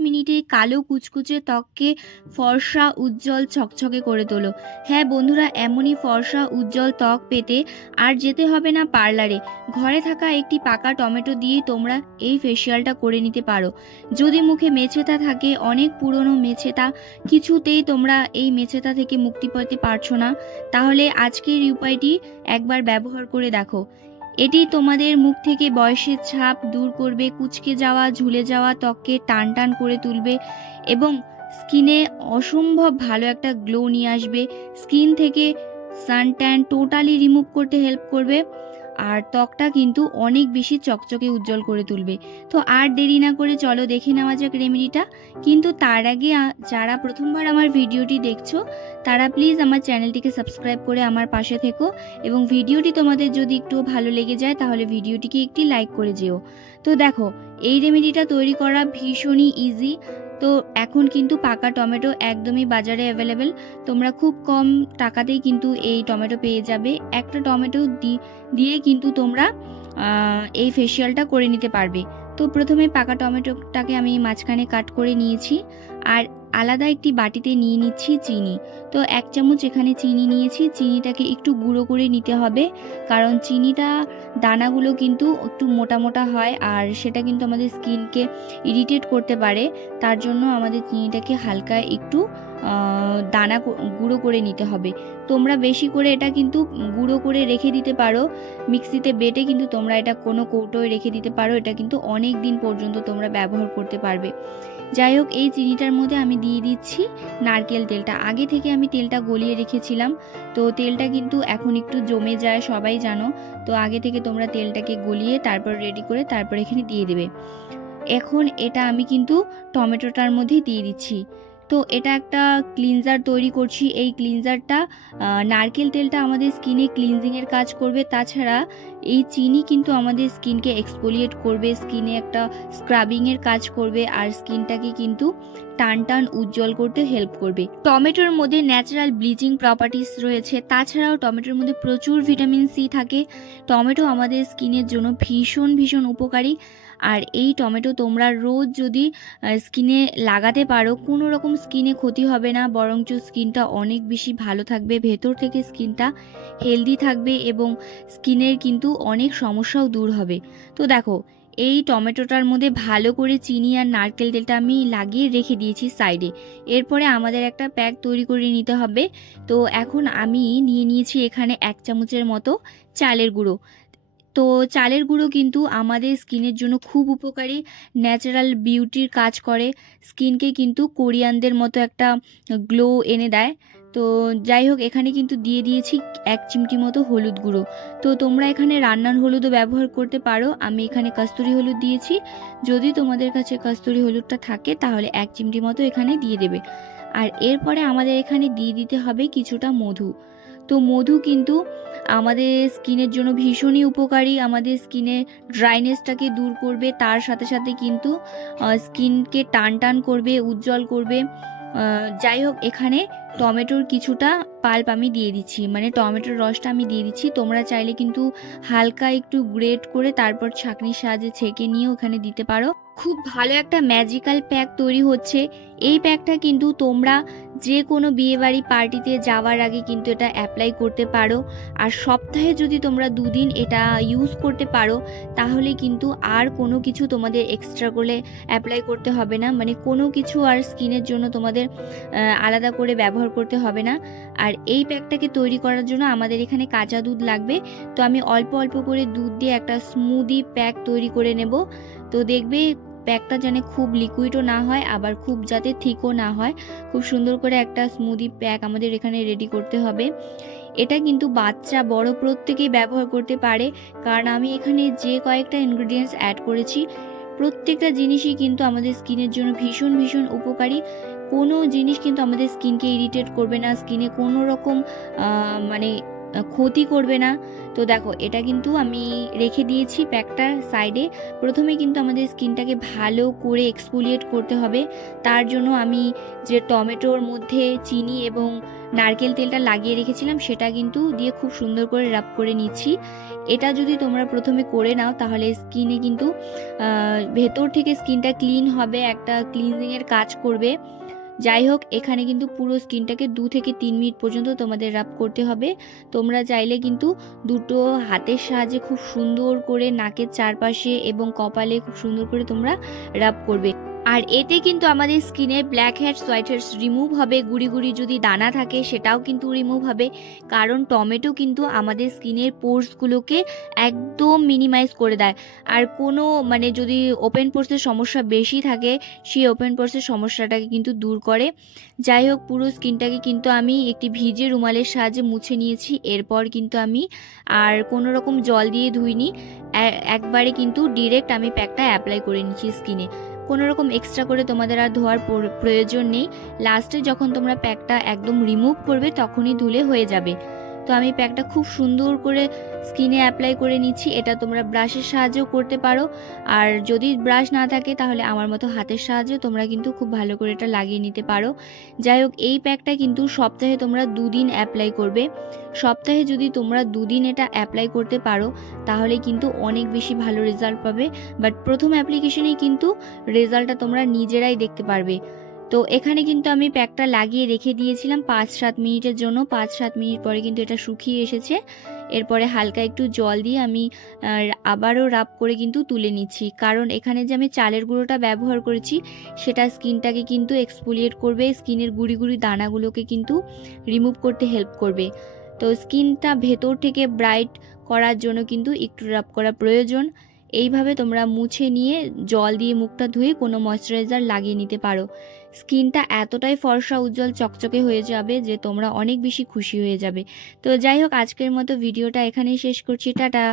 মিনিটে কালো কুচকুচে ত্বককে ফর্সা উজ্জ্বল ছকছকে করে তোলো। হ্যাঁ বন্ধুরা, এমনই ফর্সা উজ্জ্বল ত্বক পেতে আর যেতে হবে না পার্লারে। ঘরে থাকা একটি পাকা টমেটো দিয়ে তোমরা এই ফেসিয়ালটা করে নিতে পারো। যদি মুখে মেছেতা থাকে, অনেক পুরনো মেছেতা, কিছুতেই তোমরা এই মেছেতা থেকে মুক্তি পেতে পারছো না, তাহলে আজকের এই উপায়টি একবার ব্যবহার করে দেখো। এটি তোমাদের মুখ থেকে বয়সের ছাপ দূর করবে, কুঁচকে যাওয়া ঝুলে যাওয়া ত্বককে টান টান করে তুলবে এবং স্কিনে অসম্ভব ভালো একটা গ্লো নিয়ে আসবে। স্কিন থেকে সানট্যান টোটালি রিমুভ করতে হেল্প করবে আর ত্বকটা কিন্তু অনেক বেশি চকচকে উজ্জ্বল করে তুলবে। তো আর দেরি না করে চলো দেখে নেওয়া যাক রেমেডিটা। কিন্তু তার আগে যারা প্রথমবার আমার ভিডিওটি দেখছো তারা প্লিজ আমার চ্যানেলটিকে সাবস্ক্রাইব করে আমার পাশে থেকো এবং ভিডিওটি তোমাদের যদি একটু ভালো লেগে যায় তাহলে ভিডিওটিকে একটি লাইক করে যেও। তো দেখো, এই রেমেডিটা তৈরি করা ভীষণই ইজি। তো এখন কিন্তু পাকা টমেটো একদমই বাজারে অ্যাভেলেবেল। তোমরা খুব কম টাকাতেই কিন্তু এই টমেটো পেয়ে যাবে। একটা টমেটো দিয়ে কিন্তু তোমরা এই ফেসিয়ালটা করে নিতে পারবে। তো প্রথমে পাকা টমেটোটাকে আমি মাঝখানে কাট করে নিয়েছি আর আলাদা একটি বাটিতে নিয়ে নিচ্ছি চিনি। তো 1 চামচ এখানে চিনি নিয়েছি। চিনিটাকে একটু গুঁড়ো করে নিতে হবে, কারণ চিনিটা দানাগুলো কিন্তু একটু মোটা মোটা হয় আর সেটা কিন্তু আমাদের স্কিনকে ইরিটেট করতে পারে। তার জন্য আমাদের চিনিটাকে হালকা একটু দানা গুঁড়ো করে নিতে হবে। তোমরা বেশি করে এটা কিন্তু গুঁড়ো করে রেখে দিতে পারো, মিক্সিতে বেটে কিন্তু তোমরা এটা কোনো কৌটোয় রেখে দিতে পারো। এটা কিন্তু অনেক দিন পর্যন্ত তোমরা ব্যবহার করতে পারবে। যাই হোক, এই চিনিটার মধ্যে আমি দিয়ে দিচ্ছি নারকেল তেলটা। আগে থেকে আমি তেলটা গলিয়ে রেখেছিলাম, তো তেলটা কিন্তু এখন একটু জমে যায়, সবাই জানো। তো আগে থেকে তোমরা তেলটাকে গলিয়ে তারপর রেডি করে তারপর এখানে দিয়ে দেবে। এখন এটা আমি কিন্তু টমেটোটার মধ্যে দিয়ে দিচ্ছি। তো এটা একটা ক্লিনজার তৈরি করছি। এই ক্লিনজারটা নারকেল তেলটা আমাদের স্কিনে ক্লিনজিংয়ের কাজ করবে, তাছাড়া এই চিনি কিন্তু আমাদের স্কিনকে এক্সফোলিয়েট করবে, স্কিনে একটা স্ক্রাবিংয়ের কাজ করবে আর স্কিনটাকে কিন্তু টান টান উজ্জ্বল করতে হেল্প করবে। টমেটোর মধ্যে ন্যাচারাল ব্লিচিং প্রপার্টিস রয়েছে, তাছাড়াও টমেটোর মধ্যে প্রচুর ভিটামিন সি থাকে। টমেটো আমাদের স্কিনের জন্য ভীষণ ভীষণ উপকারী। আর এই টমেটো তোমরা রোজ যদি স্কিনে লাগাতে পারো, কোনো রকম স্কিনে ক্ষতি হবে না, বরঞ্চ স্কিনটা অনেক বেশি ভালো থাকবে, ভেতর থেকে স্কিনটা হেলদি থাকবে এবং স্কিনের কিন্তু অনেক সমস্যাও দূর হবে। তো দেখো, এই টমেটোটার মধ্যে ভালো করে চিনি আর নারকেল তেলটা আমি লাগিয়ে রেখে দিয়েছি সাইডে। এরপরে আমাদের একটা প্যাক তৈরি করে নিতে হবে। তো এখন আমি নিয়ে নিয়েছি এখানে 1 চামচের মতো চালের গুঁড়ো। তো চালের গুঁড়ো কিন্তু আমাদের স্কিনের জন্য খুব উপকারী, ন্যাচারাল বিউটির কাজ করে, স্কিনকে কিন্তু কোরিয়ানদের মতো একটা গ্লো এনে দেয়। তো যাই হোক, এখানে কিন্তু দিয়ে দিয়েছি 1 চিমটি মতো হলুদ গুঁড়ো। তো তোমরা এখানে রান্নার হলুদও ব্যবহার করতে পারো, আমি এখানে কস্তুরি হলুদ দিয়েছি। যদি তোমাদের কাছে কস্তুরি হলুদটা থাকে তাহলে 1 চিমটি মতো এখানে দিয়ে দেবে। আর এরপরে আমাদের এখানে দিয়ে দিতে হবে কিছুটা মধু। তো মধু কিন্তু আমাদের স্কিনের জন্য ভীষণই উপকারী, আমাদের স্কিনের ড্রাইনেসটাকে দূর করবে, তার সাথে সাথে কিন্তু স্কিনকে টান টান করবে, উজ্জ্বল করবে। যাই হোক, এখানে টমেটোর কিছুটা পাল্প আমি দিয়ে দিচ্ছি, মানে টমেটোর রসটা আমি দিয়ে দিচ্ছি। তোমরা চাইলে কিন্তু হালকা একটু গ্রেট করে তারপর ছাঁকনির সাহায্যে ছেঁকে নিয়েও এখানে দিতে পারো। খুব ভালো একটা ম্যাজিক্যাল প্যাক তৈরি হচ্ছে। এই প্যাকটা কিন্তু তোমরা যে কোনো বিয়েবাড়ি পার্টিতে যাওয়ার আগে কিন্তু এটা অ্যাপ্লাই করতে পারো। আর সপ্তাহে যদি তোমরা 2 দিন এটা ইউজ করতে পারো তাহলে কিন্তু আর কোনো কিছু তোমাদের এক্সট্রা করে অ্যাপ্লাই করতে হবে না, মানে কোনো কিছু আর স্কিনের জন্য তোমাদের আলাদা করে ব্যবহার করতে হবে না। আর এই প্যাকটাকে তৈরি করার জন্য আমাদের এখানে কাঁচা দুধ লাগবে। তো আমি অল্প অল্প করে দুধ দিয়ে একটা স্মুদি প্যাক তৈরি করে নেব। তো দেখবে প্যাকটা যেন খুব লিকুইডও না হয় আবার খুব যাতে থিকও না হয়, খুব সুন্দর করে একটা স্মুদি প্যাক আমাদের এখানে রেডি করতে হবে। এটা কিন্তু বাচ্চা বড় প্রত্যেকেই ব্যবহার করতে পারে, কারণ আমি এখানে যে কয়েকটা ইনগ্রেডিয়েন্টস অ্যাড করেছি প্রত্যেকটা জিনিসই কিন্তু আমাদের স্কিনের জন্য ভীষণ ভীষণ উপকারী। কোনো জিনিস কিন্তু আমাদের স্কিনকে ইরিটেট করবে না, স্কিনে কোনো রকম মানে ক্ষতি করবে না। তো দেখো এটা কিন্তু আমি রেখে দিয়েছি প্যাকটা সাইডে। প্রথমে কিন্তু আমাদের স্কিনটাকে ভালো করে এক্সফোলিয়েট করতে হবে। তার জন্য আমি যে টমেটোর মধ্যে চিনি এবং নারকেল তেলটা লাগিয়ে রেখেছিলাম সেটা কিন্তু দিয়ে খুব সুন্দর করে রাব করে নিচ্ছি। এটা যদি তোমরা প্রথমে করে নাও তাহলে স্কিনে কিন্তু ভেতর থেকে স্কিনটা ক্লিন হবে, একটা ক্লিনজিংয়ের কাজ করবে। যাই হোক, এখানে কিন্তু পুরো স্কিনটাকে 2 থেকে 3 মিনিট পর্যন্ত তোমাদের রাব করতে হবে। তোমরা চাইলে কিন্তু দুটো হাতের সাহায্যে খুব সুন্দর করে নাকের চারপাশে এবং কপালে খুব সুন্দর করে তোমরা রাব করবে। আর এতে কিন্তু আমাদের স্কিনের blackheads whiteheads remove হবে, গুড়ি গুড়ি যদি দানা থাকে সেটাও কিন্তু রিমুভ হবে। কারণ টমেটো কিন্তু আমাদের স্কিনের পোর্সগুলোকে একদম মিনিমাইজ করে দেয়। আর কোনো মানে যদি ওপেন পোর্সের সমস্যা বেশি থাকে সেই ওপেন পোর্সের সমস্যাটাকে কিন্তু দূর করে। যাই হোক, পুরো স্কিনটাকে কিন্তু আমি একটি ভিজে রুমালের সাহায্যে মুছে নিয়েছি। এরপর কিন্তু আমি আর কোনো রকম জল দিয়ে ধুইনি, একবারে কিন্তু ডিরেক্ট আমি প্যাকটা অ্যাপ্লাই করে নিচ্ছি স্কিনে। কোনো রকম এক্সট্রা করে তোমাদের আর ধোয়ার প্রয়োজন নেই। লাস্টে যখন তোমরা প্যাকটা একদম রিমুভ করবে তখনই ধুলে হয়ে যাবে। তো আমি প্যাকটা খুব সুন্দর করে স্কিনে অ্যাপ্লাই করে নিচ্ছি। এটা তোমরা ব্রাশের সাহায্যেও করতে পারো, আর যদি ব্রাশ না থাকে তাহলে আমার মতো হাতের সাহায্যে তোমরা কিন্তু খুব ভালো করে এটা লাগিয়ে নিতে পারো। যাই হোক, এই প্যাকটা কিন্তু সপ্তাহে তোমরা 2 দিন অ্যাপ্লাই করবে। সপ্তাহে যদি তোমরা 2 দিন এটা অ্যাপ্লাই করতে পারো তাহলে কিন্তু অনেক বেশি ভালো রেজাল্ট পাবে। বাট প্রথম অ্যাপ্লিকেশনেই কিন্তু রেজাল্টটা তোমরা নিজেরাই দেখতে পারবে। তো এখানে কিন্তু আমি প্যাকটা লাগিয়ে রেখে দিয়েছিলাম 5-7 মিনিটের জন্য। 5-7 মিনিট পরে কিন্তু এটা শুকিয়ে এসেছে। এরপরে হালকা একটু জল দিয়ে আমি আবারও রাব করে কিন্তু তুলে নিচ্ছি। কারণ এখানে যে আমি চালের গুঁড়োটা ব্যবহার করেছি সেটা স্কিনটাকে কিন্তু এক্সফোলিয়েট করবে, স্কিনের গুঁড়ি গুঁড়ি দানাগুলোকে কিন্তু রিমুভ করতে হেল্প করবে। তো স্কিনটা ভেতর থেকে ব্রাইট করার জন্য কিন্তু একটু রাব করা প্রয়োজন। এইভাবে তোমরা মুছে নিয়ে জল দিয়ে মুখটা ধুয়ে কোনো ময়শ্চারাইজার লাগিয়ে নিতে পারো। স্কিনটা এতটাই ফর্সা উজ্জ্বল চকচকে হয়ে যাবে যে তোমরা অনেক বেশি খুশি হয়ে যাবে। তো যাই হোক, আজকের মতো ভিডিওটা এখানেই শেষ করছি। টাটা।